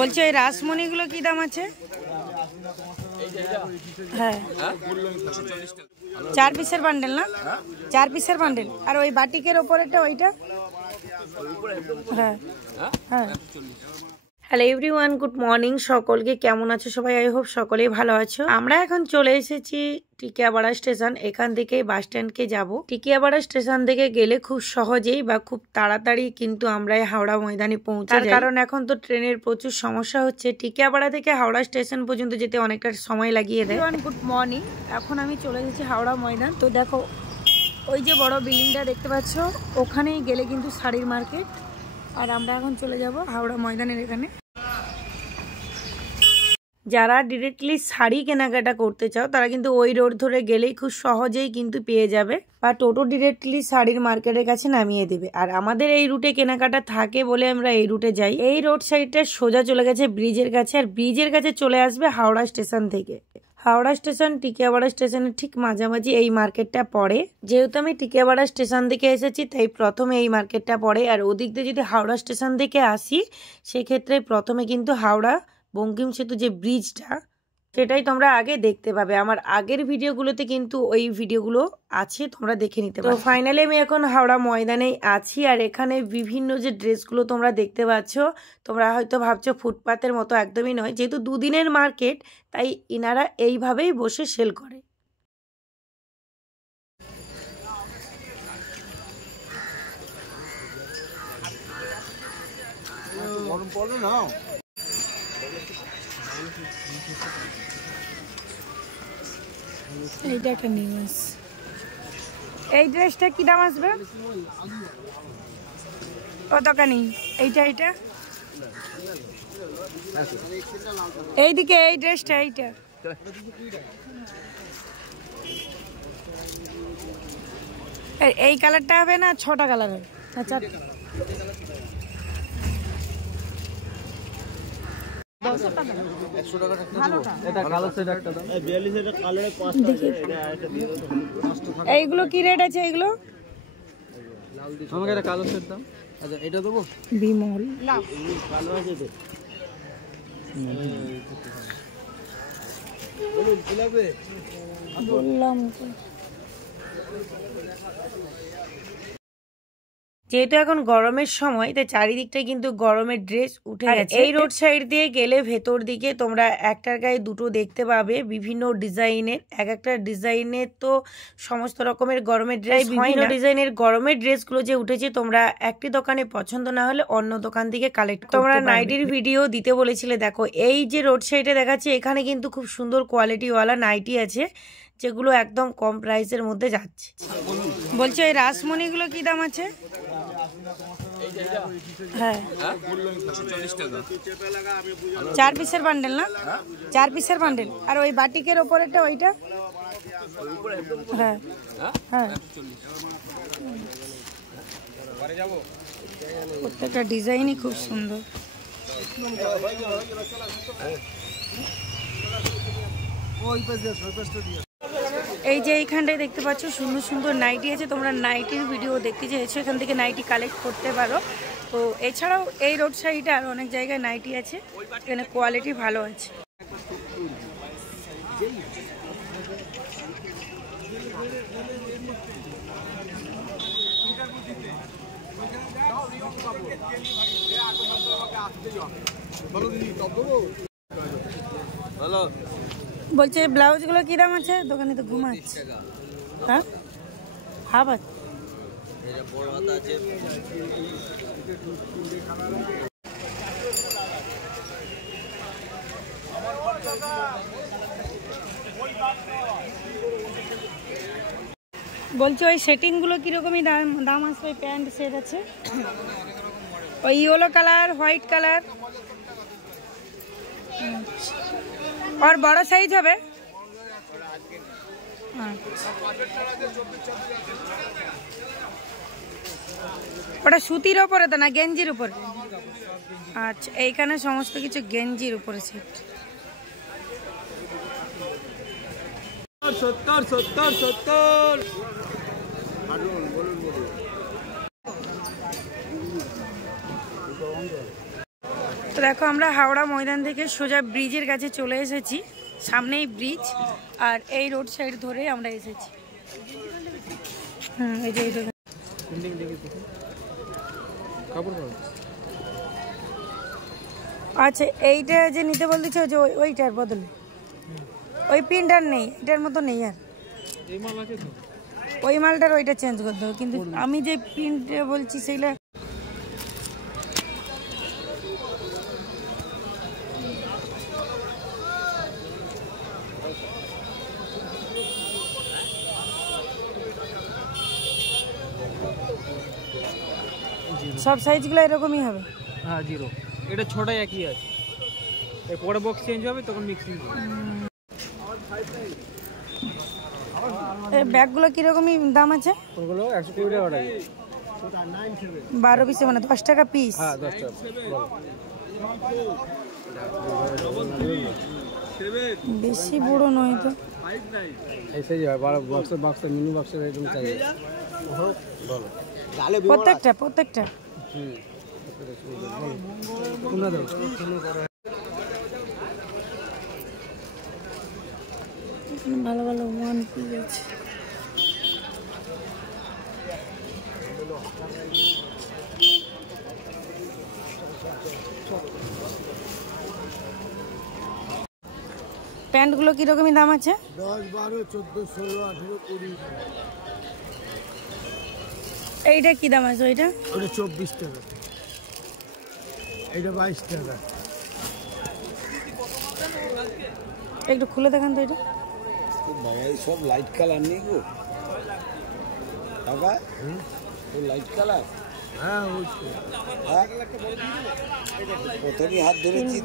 বলছি ওই রাসমণিগুলো কি দাম আছে? হ্যাঁ 4 পিসের বান্ডেল না? 4 পিসের বান্ডেল। আর ওই বাটিকের ওপরেরটা ওইটা? হ্যাঁ হ্যাঁ। Hello everyone, good morning. সকলকে কেমন আছো সবাই? আই হোপ সকলেই ভালো আছো। আমরা এখন চলে এসেছি টিকিয়াপাড়া স্টেশন। এখান থেকে বাস স্ট্যান্ডকে যাব। টিকিয়াপাড়া স্টেশন থেকে গেলে খুব সহজেই বা খুব তাড়াতাড়ি কিন্তু আমরা হাওড়া ময়দানে পৌঁছে যাই। কারণ এখন তো ট্রেনের প্রচুর সমস্যা হচ্ছে। টিকিয়াপাড়া থেকে হাওড়া স্টেশন পর্যন্ত যেতে অনেকটা সময় লাগিয়ে দেয়। গুড মর্নিং, এখন আমি চলে এসেছি হাওড়া ময়দান। তো দেখো ওই যে বড় বিল্ডিংটা দেখতে পাচ্ছ, ওখানেই গেলে কিন্তু শাড়ির মার্কেট। আর আমরা এখন চলে যাব হাওড়া ময়দানের এখানে। যারা ডিরেক্টলি শাড়ি কেনাকাটা করতে চাও তারা কিন্তু ওই রোড ধরে গেলেই খুব সহজেই কিন্তু পেয়ে যাবে, বা টোটো ডিরেক্টলি শাড়ির মার্কেটের কাছে নামিয়ে দেবে। আর আমাদের এই রুটে কেনাকাটা থাকে বলে আমরা এই রুটে যাই। এই রোড সাইডটা সোজা চলে গেছে ব্রিজের কাছে, আর ব্রিজের কাছে চলে আসবে হাওড়া স্টেশন থেকে। হাওড়া স্টেশন টিকিয়াপাড়া স্টেশনের ঠিক মাঝামাঝি এই মার্কেটটা পড়ে। যেহেতু আমি টিকিয়াপাড়া স্টেশন থেকে এসেছি তাই প্রথমে এই মার্কেটটা পড়ে। আর ওদিক দিয়ে যদি হাওড়া স্টেশন থেকে আসি সেক্ষেত্রে প্রথমে কিন্তু হাওড়া বঙ্কিম সেতু যে ব্রিজটা সেটাই তোমরা আগে দেখতে পাবে। আমার আগের ভিডিওগুলোতে কিন্তু ওই ভিডিওগুলো আছে, তোমরা দেখে নিতে পারো। তো ফাইনালি আমি এখন হাওড়া ময়দানে আছি। আর এখানে বিভিন্ন যে ড্রেসগুলো তোমরা দেখতে পাচ্ছ, তোমরা হয়তো ভাবছো ফুটপাতের মতো, একদমই নয়। যেহেতু দুদিনের মার্কেট তাই ইনারা এইভাবেই বসে সেল করে। এইটা একটা নিউজ। এই ড্রেসটা কি দাম আসবে? ও দোকানি এইটা এইটা এইদিকে এই ড্রেসটা এইটা এই কালারটা হবে না? 6টা কালার হবে। আচ্ছা এইগুলো কি রেট আছে? এইগুলো আমাকে একটা কালো সেট দাও। আচ্ছা এটা দেবো বিমল কালো আছে তো। বললাম তো যেহেতু এখন গরমের সময় তাই চারিদিকটাই কিন্তু গরমের ড্রেস উঠে গেছে। এই রোড সাইড দিয়ে গেলে ভেতর দিকে তোমরা একটার গায়ে দুটো দেখতে পাবে বিভিন্ন ডিজাইনের। এক একটা ডিজাইনের তো সমস্ত রকমের গরমের ড্রেস, বিভিন্ন ডিজাইনের গরমের ড্রেসগুলো যে উঠেছে তোমরা একটি দোকানে পছন্দ না হলে অন্য দোকান থেকে কালেক্ট করতে পারবে। তোমরা নাইটির ভিডিও দিতে বলেছিলে, দেখো এই যে রোড সাইডে দেখাচ্ছে এখানে কিন্তু খুব সুন্দর কোয়ালিটিওয়ালা নাইটি আছে যেগুলো একদম কম প্রাইসের মধ্যে যাচ্ছে। বলছি ওই রাসমণিগুলো কি দাম আছে? হ্যাঁ 4 পিসের বান্ডেল না? 4 পিসের বান্ডেল। আর ওই বাটিকের ওপরেরটা ওইটা? হ্যাঁ হ্যাঁ। প্রত্যেকটা ডিজাইনই খুব সুন্দর। এই যে এইখানটায় দেখতে পাচ্ছ সুন্দর সুন্দর নাইটি আছে। তোমরা নাইটির ভিডিও দেখতে চাইছো, এখান থেকে নাইটি কালেক্ট করতে পারো। তো এছাড়াও এই রোড সাইডে আর অনেক জায়গায় নাইটি আছে, এখানে কোয়ালিটি ভালো আছে। বলছে ব্লাউজগুলো কি দাম আছে? দোকানে তো ঘুমাচ্ছে। হ্যাঁ হাফ আছে। বলছি ওই সেটিংগুলো কিরকমই দাম আসবে? প্যান্ট সেট আছে ওই ইয়েলো কালার, হোয়াইট কালার। আর বড় সাইজ হবে? ওটা সুতির উপরে তো না গেঞ্জির উপরে? আচ্ছা এইখানে সমস্ত কিছু গেঞ্জির উপরে সেট। 70 তো দেখো আমরা হাওড়া ময়দান থেকে সোজা ব্রিজের কাছে চলে এসেছি, সামনেই ব্রিজ, আর এই রোড সাইড ধরে আমরা এসেছি। এই যে আচ্ছা, এইটা যে নিতে বলতেছে যে ওইটার বদলে ওই প্রিন্টার নেই, এটার মতো নেই, আর ওই মালটার ওইটা চেঞ্জ করতে হবে, কিন্তু আমি যে প্রিন্টটা বলছি সেগুলা সব সাইজগুলো এরকমই হবে। হ্যাঁ, জিরো, এটা ছোটাই একই আছে, এরপরে বক্স চেঞ্জ হবে তখন মিক্সিং হবে। এই ব্যাগগুলো কিরকমই দাম আছে? ওগুলো 120 টাকা আছে, 12 পিসে মানে 10 টাকা পিস। হ্যাঁ 10 টাকা। বেশি বড় নয় তো, ऐसे ही है, बड़ा बॉक्स मिनी बॉक्स एकदम चाहिए প্রত্যেকটা ভালো ভালো ওয়ান পিস আছে। প্যান্টগুলো কিরকমই দাম আছে? 10, 12, 14, 16, 18, 20। এইটা কি দাম আছে? ওইটা 24 টাকা, এইটা 22 টাকা। একটু খুলে দেখান তো। এটা বাবা এই সব লাইট কালার নেই গো বাবা, লাইট কালার। হ্যাঁ প্রথমে হাত ধরেছি,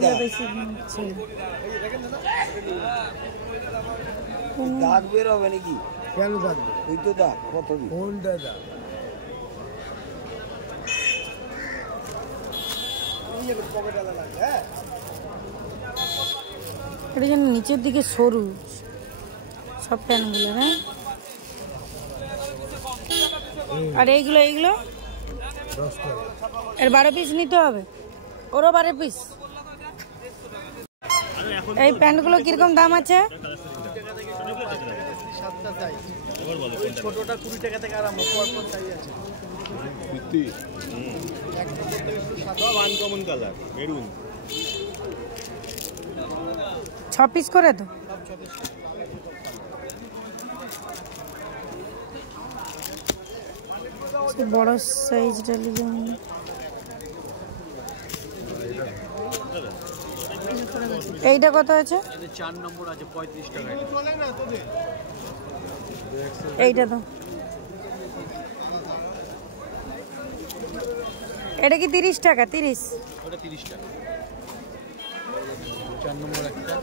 দাগ বের হবে নাকি? কেন দাগ? ওই তো দাগ, প্রথমে কোনটা দাগ? এটা যেন নিচের দিকে সরু সব প্যান্টগুলো। হ্যাঁ, আর এইগুলো 10 টাকা। এর 12 পিস নিতে হবে, ওরও 12 পিস। এই প্যান্টগুলো কিরকম দাম আছে? ছোটটা 20 টাকা থেকে আরম্ভ, কোন সাইজ আছে? ভিত্তি সাদা আনকমন কালার মেরুন, 6 পিস করে তো। বড় সাইজটা নিলাম। এইটা কত আছে? 4 নম্বর আছে 35 টাকা। এইটা তো, এটা কি 30 টাকা? 30, ওটা 30 টাকা। 4 নম্বর একটা।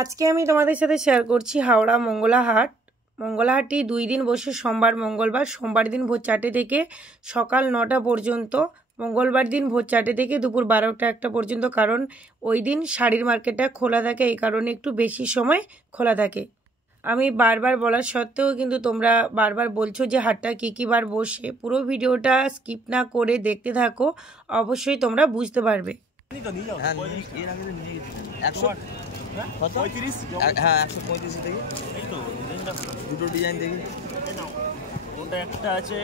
আজকে আমি তোমাদের সাথে শেয়ার করছি হাওড়া মঙ্গলাহাটটি 2 দিন বসে, সোমবার মঙ্গলবার। সোমবার দিন ভোর 4টে থেকে সকাল 9টা পর্যন্ত, মঙ্গলবার দিন ভোর 4টে থেকে দুপুর 12টা-1টা পর্যন্ত, কারণ ওই দিন শাড়ির মার্কেটটা খোলা থাকে, এই কারণে একটু বেশি সময় খোলা থাকে। আমি বারবার বলার সত্ত্বেও কিন্তু তোমরা বারবার বলছো যে হাটটা কী বার বসে। পুরো ভিডিওটা স্কিপ না করে দেখতে থাকো, অবশ্যই তোমরা বুঝতে পারবে। দুটো ডিজাইন দেখি, ওটা একটা আছে,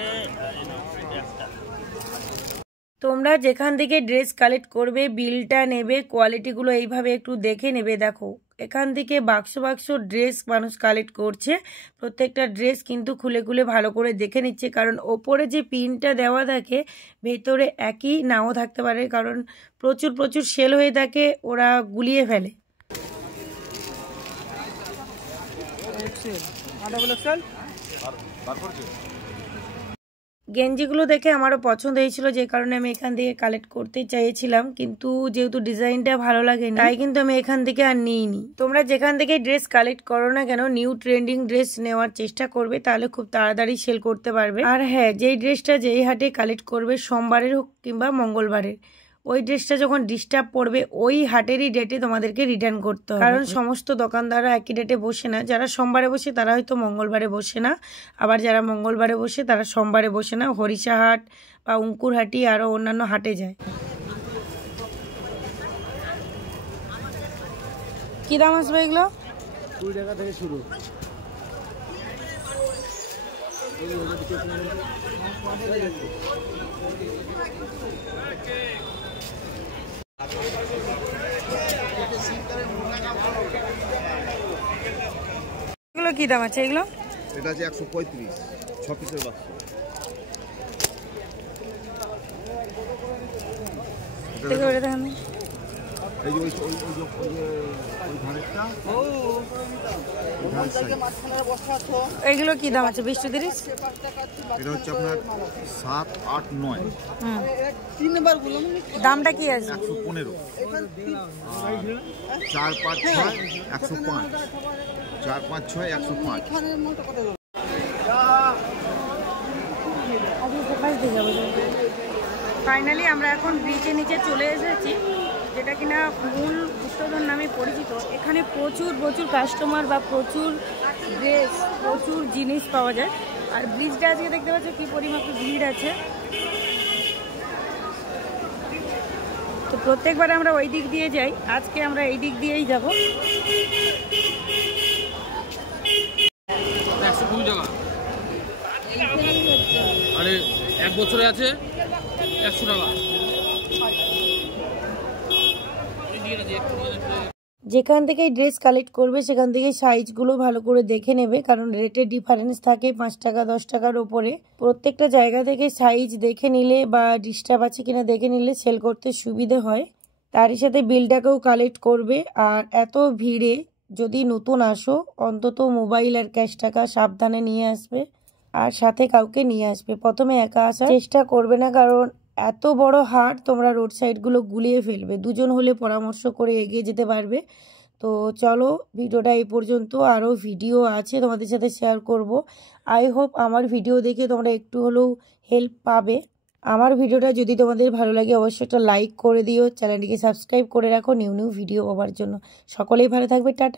তোমরা যেখান থেকে ড্রেস কালেক্ট করবে, বিলটা নেবে, কোয়ালিটিগুলো এইভাবে একটু দেখে নেবে। দেখো এখান থেকে বাক্স ড্রেস মানুষ কালেক্ট করছে, প্রত্যেকটা ড্রেস কিন্তু খুলে ভালো করে দেখে নিচ্ছে, কারণ ওপরে যে পিনটা দেওয়া থাকে ভেতরে একই নাও থাকতে পারে, কারণ প্রচুর সেল হয়ে থাকে, ওরা গুলিয়ে ফেলে। গেঞ্জিগুলো দেখে আমারও পছন্দ হয়েছিল, যে কারণে আমি এখান থেকে কালেক্ট করতে চাইছিলাম, কিন্তু যেহেতু ডিজাইনটা ভালো লাগে তাই কিন্তু আমি এখান থেকে আর নিইনি। তোমরা যেখান থেকে ড্রেস কালেক্ট করো না কেন, নিউ ট্রেন্ডিং ড্রেস নেওয়ার চেষ্টা করবে, তাহলে খুব তাড়াতাড়ি সেল করতে পারবে। আর হ্যাঁ, যেই ড্রেসটা যেই হাটে কালেক্ট করবে, সোমবারের হোক কিংবা মঙ্গলবারের, ওই ড্রেসটা যখন ডিস্টার্ব পড়বে ওই হাটেরই ডেটে তোমাদেরকে রিটার্ন করতে হবে, কারণ সমস্ত দোকানদাররা একই ডেটে বসে না। যারা সোমবারে বসে তারা হয়তো মঙ্গলবারে বসে না, আবার যারা মঙ্গলবারে বসে তারা সোমবারে বসে না, হরিষা হাট বা অঙ্কুরহাটি আরও অন্যান্য হাটে যায়। কী দাম আসবে এগুলো? 20 টাকা থেকে শুরু। এগুলো কী দাম আছে এগুলো? এটা আছে 135, 6 পিসের বাক্স। এই যে ওই ধারেরটা, এগুলো কি দাম আছে? 20 30? এটা হচ্ছে আপনার 7, 8, 9। দামটা কি আছে? 115, 4, 5, 6, 105, 4, 5, 6, 105। ফাইনালি আমরা এখন ব্রিজের নিচে চলে এসেছি, যেটা কিনা মূল গুপ্তধন নামে পরিচিত। এখানে প্রচুর কাস্টমার বা প্রচুর ড্রেস, প্রচুর জিনিস পাওয়া যায়। আর ব্রিজটা আজকে দেখতে পাচ্ছ কি পরিমাপে ভিড় আছে। তো প্রত্যেকবার আমরা ওই দিক দিয়ে যাই, আজকে আমরা এই দিক দিয়েই যাব। 120 টাকা। আরে 1 বছরে আছে 100 টাকা। যেখান থেকে ড্রেস কালেক্ট করবে সেখান থেকে সাইজগুলো ভালো করে দেখে নেবে, কারণ রেটের ডিফারেন্স থাকে 5 টাকা 10 টাকার ওপরে। প্রত্যেকটা জায়গা থেকে সাইজ দেখে নিলে বা ডিস্টার্ব আছে কিনা দেখে নিলে সেল করতে সুবিধে হয়। তারই সাথে বিলটাকেও কালেক্ট করবে। আর এত ভিড়ে যদি নতুন আসো অন্তত মোবাইল আর ক্যাশ টাকা সাবধানে নিয়ে আসবে, আর সাথে কাউকে নিয়ে আসবে। প্রথমে একা আসার চেষ্টা করবে না, কারণ এত বড় হাট তোমরা রোড সাইডগুলো গুলিয়ে ফেলবে। দুজন হলে পরামর্শ করে এগিয়ে যেতে পারবে। তো চলো ভিডিওটা এই পর্যন্ত, আরও ভিডিও আছে তোমাদের সাথে শেয়ার করব। আই হোপ আমার ভিডিও দেখে তোমরা একটু হলেও হেল্প পাবে। আমার ভিডিওটা যদি তোমাদের ভালো লাগে অবশ্যই একটা লাইক করে দিও, চ্যানেলটিকে সাবস্ক্রাইব করে রাখো নিউ ভিডিও পাওয়ার জন্য। সকলেই ভালো থাকবে, টাটা।